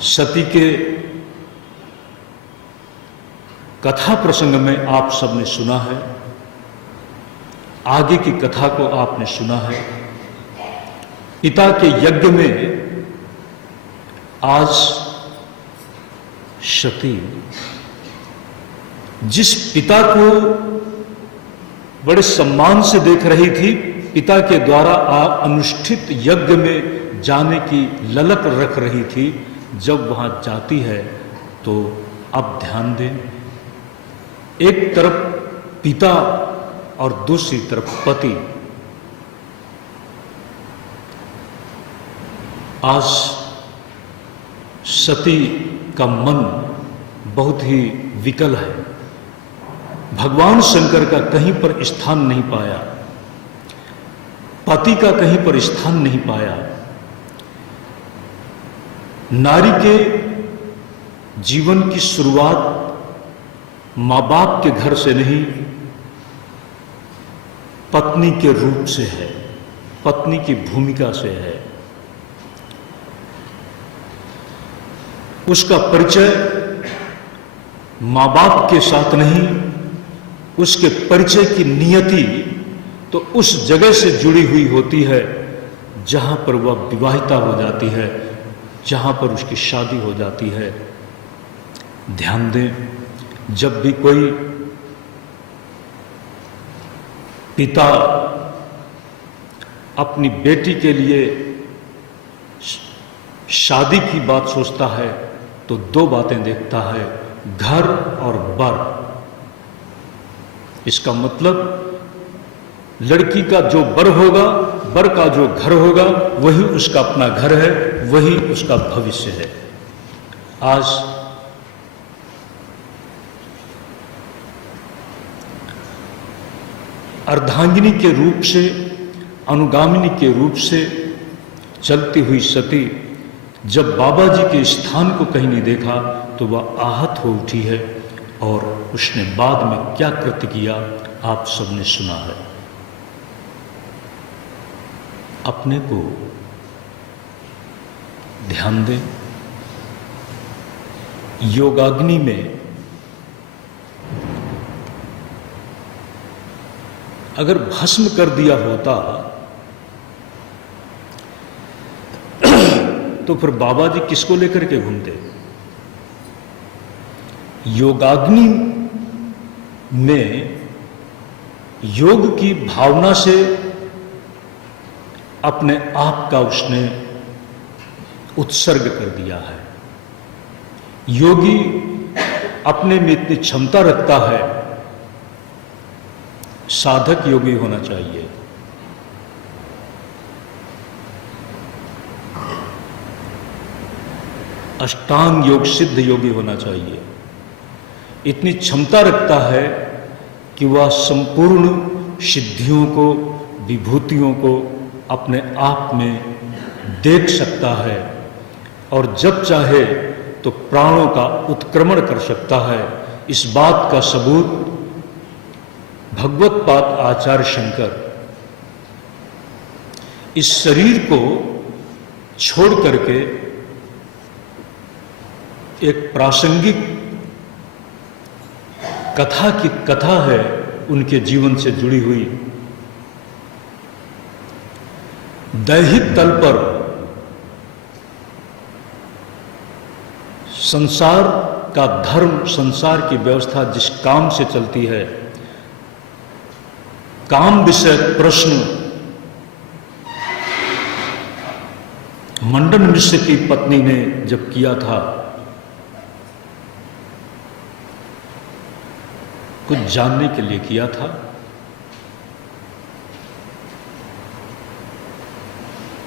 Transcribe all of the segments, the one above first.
सती के कथा प्रसंग में आप सबने सुना है, आगे की कथा को आपने सुना है। पिता के यज्ञ में आज सती जिस पिता को बड़े सम्मान से देख रही थी, पिता के द्वारा अनुष्ठित यज्ञ में जाने की ललक रख रही थी, जब वहां जाती है तो अब ध्यान दें, एक तरफ पिता और दूसरी तरफ पति। आज सती का मन बहुत ही विकल है, भगवान शंकर का कहीं पर स्थान नहीं पाया, पति का कहीं पर स्थान नहीं पाया। नारी के जीवन की शुरुआत मां बाप के घर से नहीं, पत्नी के रूप से है, पत्नी की भूमिका से है। उसका परिचय मां बाप के साथ नहीं, उसके परिचय की नियति तो उस जगह से जुड़ी हुई होती है जहां पर वह विवाहिता हो जाती है, जहां पर उसकी शादी हो जाती है। ध्यान दें, जब भी कोई पिता अपनी बेटी के लिए शादी की बात सोचता है तो दो बातें देखता है, घर और बर। इसका मतलब लड़की का जो बर होगा, बर का जो घर होगा, वही उसका अपना घर है, वही उसका भविष्य है। आज अर्धांगिनी के रूप से, अनुगामिनी के रूप से चलती हुई सती जब बाबा जी के स्थान को कहीं नहीं देखा तो वह आहत हो उठी है, और उसने बाद में क्या कृत्य किया आप सबने सुना है। अपने को ध्यान दें, योगाग्नि में अगर भस्म कर दिया होता तो फिर बाबा जी किसको लेकर के घूमते। योगाग्नि में योग की भावना से अपने आप का उसने उत्सर्ग कर दिया है। योगी अपने में इतनी क्षमता रखता है, साधक योगी होना चाहिए। अष्टांग योग सिद्ध योगी होना चाहिए। इतनी क्षमता रखता है कि वह संपूर्ण सिद्धियों को, विभूतियों को अपने आप में देख सकता है, और जब चाहे तो प्राणों का उत्क्रमण कर सकता है। इस बात का सबूत भगवत्पाद आचार्य शंकर इस शरीर को छोड़ करके एक प्रासंगिक कथा की कथा है उनके जीवन से जुड़ी हुई। दैहिक तल पर संसार का धर्म, संसार की व्यवस्था जिस काम से चलती है, काम विषयक प्रश्न मंडन मिश्र की पत्नी ने जब किया था, कुछ जानने के लिए किया था,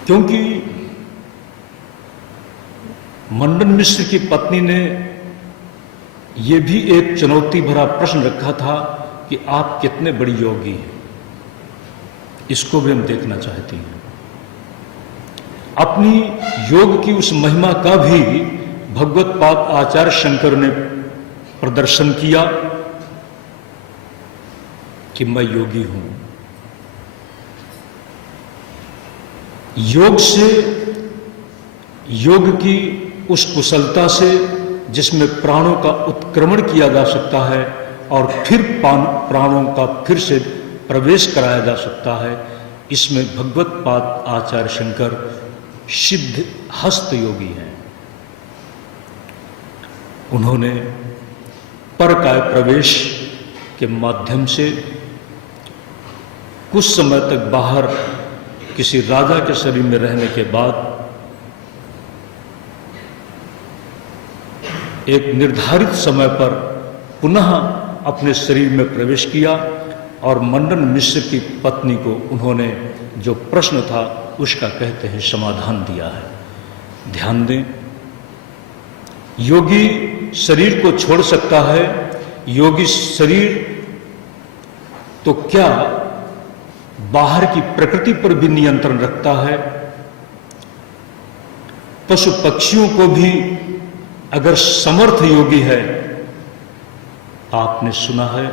क्योंकि मंडन मिश्र की पत्नी ने यह भी एक चुनौती भरा प्रश्न रखा था कि आप कितने बड़ी योगी हैं। इसको भी हम देखना चाहते हैं। अपनी योग की उस महिमा का भी भगवत्पाद आचार्य शंकर ने प्रदर्शन किया कि मैं योगी हूं। योग से, योग की उस कुशलता से जिसमें प्राणों का उत्क्रमण किया जा सकता है और फिर प्राणों का फिर से प्रवेश कराया जा सकता है, इसमें भगवत पाद आचार्य शंकर सिद्ध हस्त योगी हैं। उन्होंने परकाय प्रवेश के माध्यम से कुछ समय तक बाहर किसी राजा के शरीर में रहने के बाद एक निर्धारित समय पर पुनः अपने शरीर में प्रवेश किया और मंडन मिश्र की पत्नी को उन्होंने जो प्रश्न था उसका कहते हैं समाधान दिया है। ध्यान दें, योगी शरीर को छोड़ सकता है। योगी शरीर तो क्या बाहर की प्रकृति पर भी नियंत्रण रखता है। पशु पक्षियों को भी अगर समर्थ योगी है, आपने सुना है,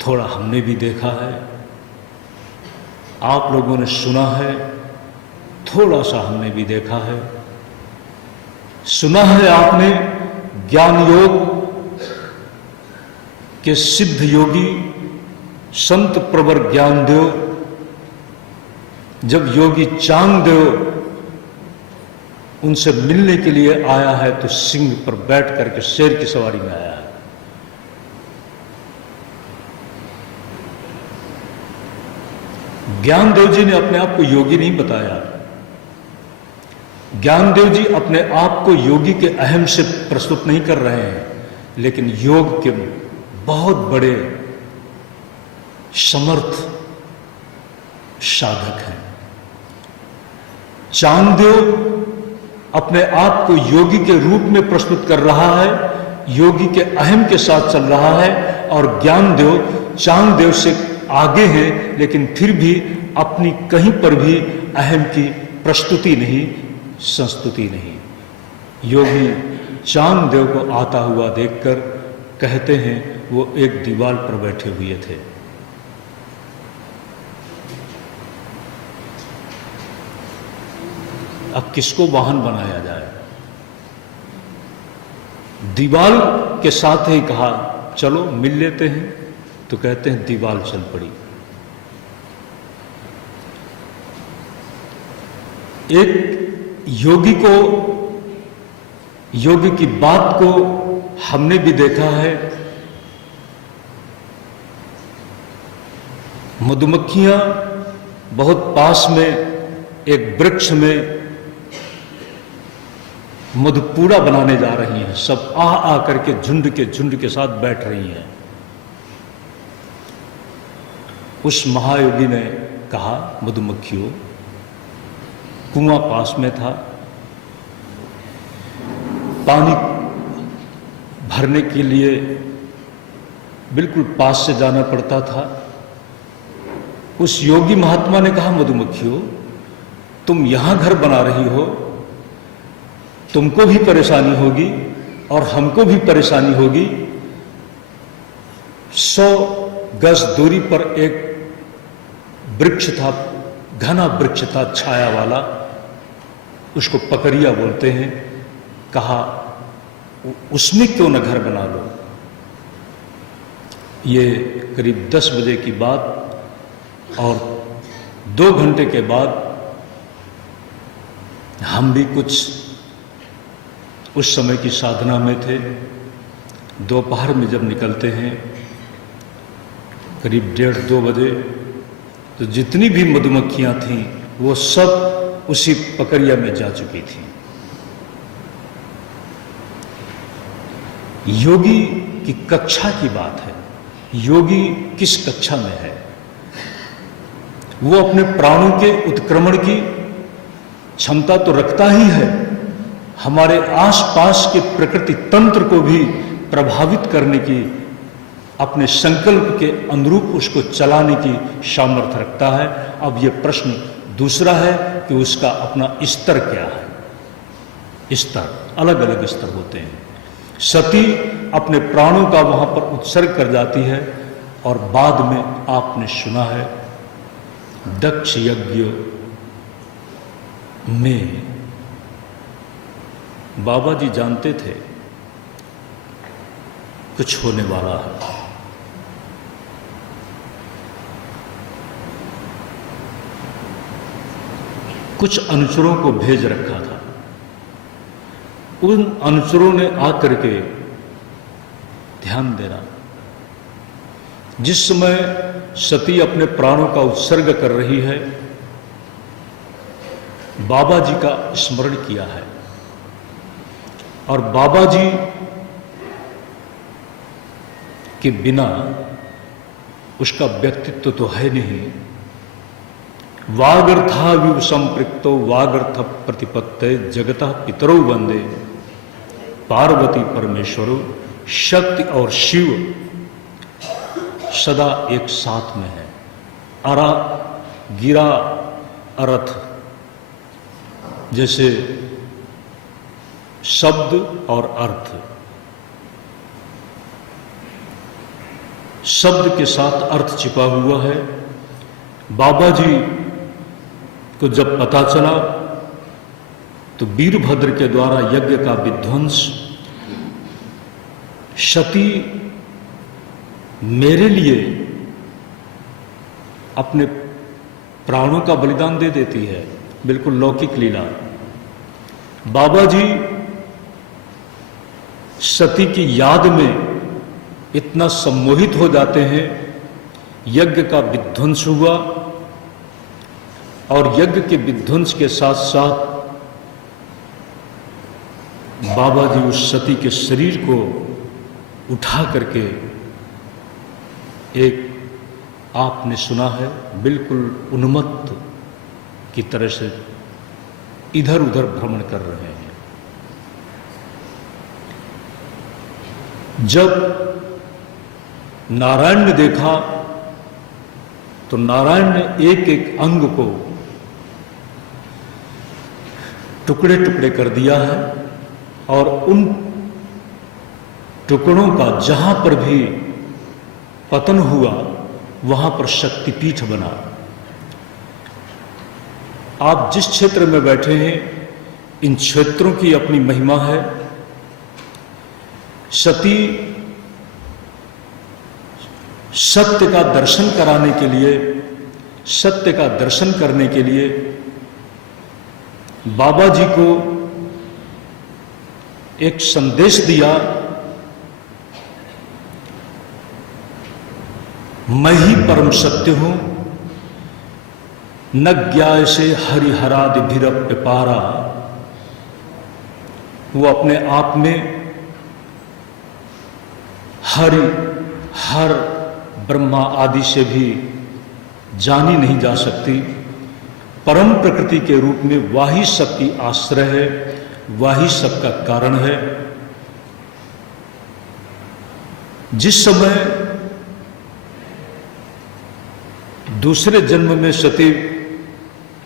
थोड़ा हमने भी देखा है, आप लोगों ने सुना है, थोड़ा सा हमने भी देखा है। सुना है आपने ज्ञान योग के सिद्ध योगी संत प्रवर ज्ञानदेव, जब योगी चांगदेव उनसे मिलने के लिए आया है तो सिंह पर बैठ करके शेर की सवारी में आया है। ज्ञानदेव जी ने अपने आप को योगी नहीं बताया। ज्ञानदेव जी अपने आप को योगी के अहम से प्रस्तुत नहीं कर रहे हैं, लेकिन योग के बहुत बड़े समर्थ साधक हैं। चांगदेव अपने आप को योगी के रूप में प्रस्तुत कर रहा है, योगी के अहम के साथ चल रहा है, और ज्ञानदेव चांगदेव से आगे हैं, लेकिन फिर भी अपनी कहीं पर भी अहम की प्रस्तुति नहीं, संस्तुति नहीं। योगी चांगदेव को आता हुआ देखकर कहते हैं वो एक दीवार पर बैठे हुए थे। अब किसको वाहन बनाया जाए? दीवाल के साथ ही कहा चलो मिल लेते हैं, तो कहते हैं दीवाल चल पड़ी। एक योगी को, योगी की बात को हमने भी देखा है। मधुमक्खियां बहुत पास में एक वृक्ष में मधुपूड़ा बनाने जा रही हैं। सब आ करके झुंड के साथ बैठ रही हैं। उस महायोगी ने कहा, मधुमक्खियों, कुआं पास में था, पानी भरने के लिए बिल्कुल पास से जाना पड़ता था। उस योगी महात्मा ने कहा, मधुमक्खियों, तुम यहां घर बना रही हो, तुमको भी परेशानी होगी और हमको भी परेशानी होगी। 100 गज दूरी पर एक वृक्ष था, घना वृक्ष था छाया वाला, उसको पकड़िया बोलते हैं। कहा उसमें क्यों न घर बना लो। ये करीब 10 बजे की बात, और 2 घंटे के बाद हम भी कुछ उस समय की साधना में थे। दोपहर में जब निकलते हैं करीब 1:30-2 बजे, तो जितनी भी मधुमक्खियां थीं वो सब उसी पकड़िया में जा चुकी थीं। योगी की कक्षा की बात है। योगी किस कक्षा में है? वो अपने प्राणों के उत्क्रमण की क्षमता तो रखता ही है, हमारे आसपास के प्रकृति तंत्र को भी प्रभावित करने की, अपने संकल्प के अनुरूप उसको चलाने की सामर्थ्य रखता है। अब ये प्रश्न दूसरा है कि उसका अपना स्तर क्या है। स्तर, अलग अलग स्तर होते हैं। सती अपने प्राणों का वहां पर उत्सर्ग कर जाती है, और बाद में आपने सुना है दक्ष यज्ञ में बाबा जी जानते थे कुछ होने वाला है। कुछ अनुचरों को भेज रखा था। उन अनुचरों ने आकर के ध्यान देना, जिस समय सती अपने प्राणों का उत्सर्ग कर रही है, बाबा जी का स्मरण किया है। और बाबा जी के बिना उसका व्यक्तित्व तो है नहीं। वागर्थाविव संपृक्तो वागर्थ प्रतिपत्ते जगतः पितरौ वंदे पार्वती परमेश्वरो। शक्ति और शिव सदा एक साथ में है। अरा गिरा अर्थ, जैसे शब्द और अर्थ, शब्द के साथ अर्थ छिपा हुआ है। बाबा जी को जब पता चला तो वीरभद्र के द्वारा यज्ञ का विध्वंस, सती मेरे लिए अपने प्राणों का बलिदान दे देती है, बिल्कुल लौकिक लीला। बाबा जी सती की याद में इतना सम्मोहित हो जाते हैं। यज्ञ का विध्वंस हुआ और यज्ञ के विध्वंस के साथ साथ बाबा जी उस सती के शरीर को उठा करके, एक आपने सुना है बिल्कुल उन्मत्त की तरह से इधर उधर भ्रमण कर रहे हैं। जब नारायण ने देखा तो नारायण ने एक एक अंग को टुकड़े टुकड़े कर दिया है और उन टुकड़ों का जहां पर भी पतन हुआ वहां पर शक्तिपीठ बना। आप जिस क्षेत्र में बैठे हैं, इन क्षेत्रों की अपनी महिमा है। सती सत्य का दर्शन कराने के लिए, सत्य का दर्शन करने के लिए बाबा जी को एक संदेश दिया, मैं ही परम सत्य हूं, न ज्ञाय से हरिहरादिभिरप्य पारा। वो अपने आप में हरि, हर, ब्रह्मा आदि से भी जानी नहीं जा सकती। परम प्रकृति के रूप में वाही सबकी आश्रय है, वाही सबका कारण है। जिस समय दूसरे जन्म में सती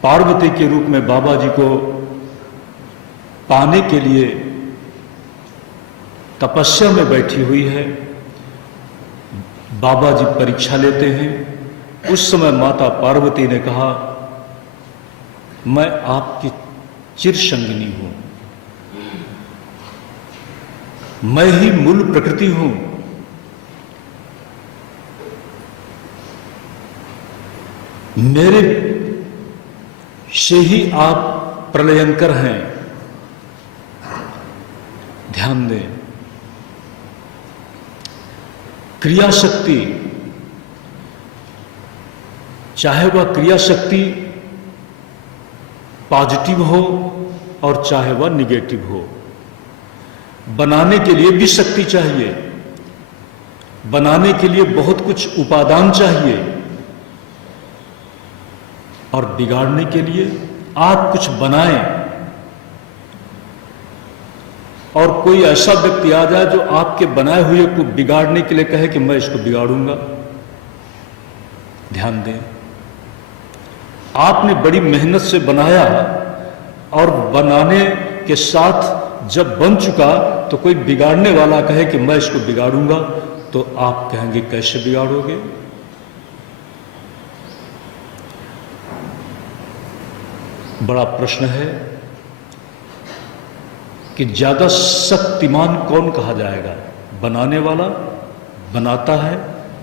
पार्वती के रूप में बाबा जी को पाने के लिए तपस्या में बैठी हुई है, बाबा जी परीक्षा लेते हैं। उस समय माता पार्वती ने कहा, मैं आपकी चिरसंगिनी हूं, मैं ही मूल प्रकृति हूं, मेरे से ही आप प्रलयंकर हैं। ध्यान दें, क्रिया शक्ति, चाहे वह क्रिया शक्ति पॉजिटिव हो और चाहे वह निगेटिव हो, बनाने के लिए भी शक्ति चाहिए, बनाने के लिए बहुत कुछ उपादान चाहिए, और बिगाड़ने के लिए आप कुछ बनाएं और कोई ऐसा व्यक्ति आ जाए जो आपके बनाए हुए को बिगाड़ने के लिए कहे कि मैं इसको बिगाड़ूंगा। ध्यान दें, आपने बड़ी मेहनत से बनाया और बनाने के साथ जब बन चुका तो कोई बिगाड़ने वाला कहे कि मैं इसको बिगाड़ूंगा, तो आप कहेंगे कैसे बिगाड़ोगे? बड़ा प्रश्न है कि ज़्यादा शक्तिमान कौन कहा जाएगा? बनाने वाला बनाता है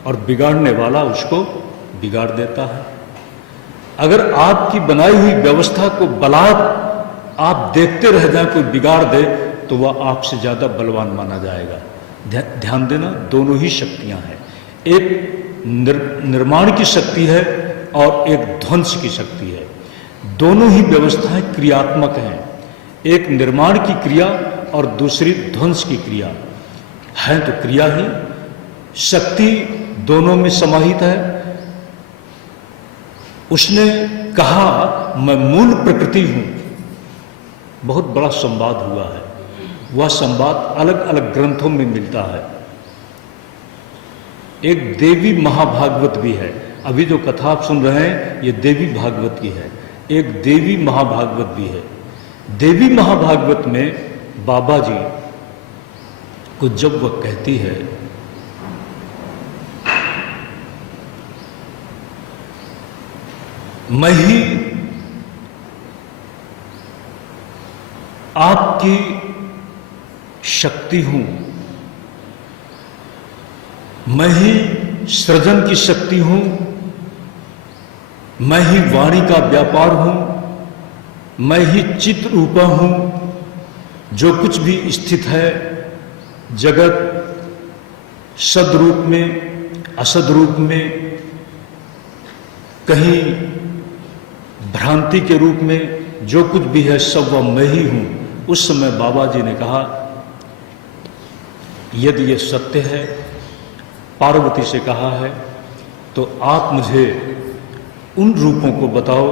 और बिगाड़ने वाला उसको बिगाड़ देता है। अगर आपकी बनाई हुई व्यवस्था को बलात् आप देखते रह जाएं कोई बिगाड़ दे, तो वह आपसे ज़्यादा बलवान माना जाएगा। ध्यान देना, दोनों ही शक्तियां हैं। एक निर्माण की शक्ति है और एक ध्वंस की शक्ति है। दोनों ही व्यवस्थाएं क्रियात्मक हैं। एक निर्माण की क्रिया और दूसरी ध्वंस की क्रिया है, तो क्रिया ही शक्ति दोनों में समाहित है। उसने कहा मैं मूल प्रकृति हूं, बहुत बड़ा संवाद हुआ है। वह संवाद अलग अलग ग्रंथों में मिलता है। एक देवी महाभागवत भी है। अभी जो कथा आप सुन रहे हैं ये देवी भागवत की है। एक देवी महाभागवत भी है। देवी महाभागवत में बाबा जी को जब वह कहती है मैं ही आपकी शक्ति हूं, मैं ही सृजन की शक्ति हूं, मैं ही वाणी का व्यापार हूं, मैं ही चित रूपा हूं, जो कुछ भी स्थित है जगत सद रूप में असद रूप में, कहीं भ्रांति के रूप में, जो कुछ भी है सब वह मैं ही हूं। उस समय बाबा जी ने कहा यदि ये सत्य है, पार्वती से कहा है, तो आप मुझे उन रूपों को बताओ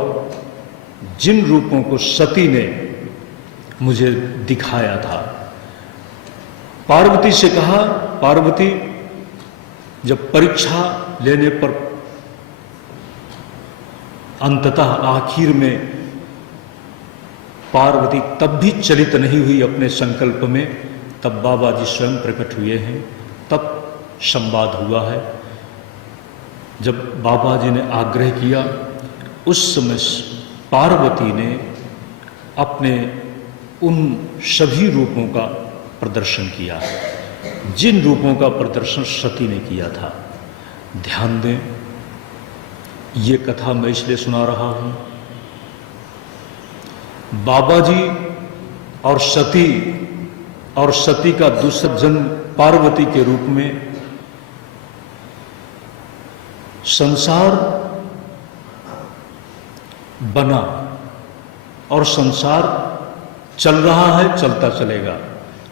जिन रूपों को सती ने मुझे दिखाया था। पार्वती से कहा, पार्वती जब परीक्षा लेने पर अंततः आखिर में पार्वती तब भी चलित नहीं हुई अपने संकल्प में, तब बाबा जी स्वयं प्रकट हुए हैं, तब संवाद हुआ है। जब बाबा जी ने आग्रह किया, उस समय पार्वती ने अपने उन सभी रूपों का प्रदर्शन किया जिन रूपों का प्रदर्शन सती ने किया था। ध्यान दें, ये कथा मैं इसलिए सुना रहा हूं, बाबा जी और सती का दूसरा जन्म पार्वती के रूप में संसार बना और संसार चल रहा है, चलता चलेगा।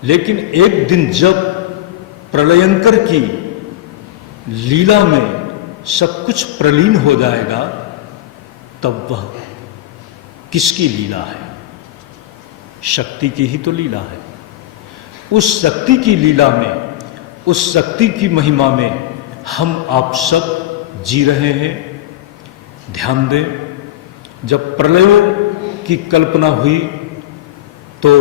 लेकिन एक दिन जब प्रलयंकर की लीला में सब कुछ प्रलीन हो जाएगा, तब वह किसकी लीला है? शक्ति की ही तो लीला है। उस शक्ति की लीला में, उस शक्ति की महिमा में हम आप सब जी रहे हैं। ध्यान दें, जब प्रलयों की कल्पना हुई तो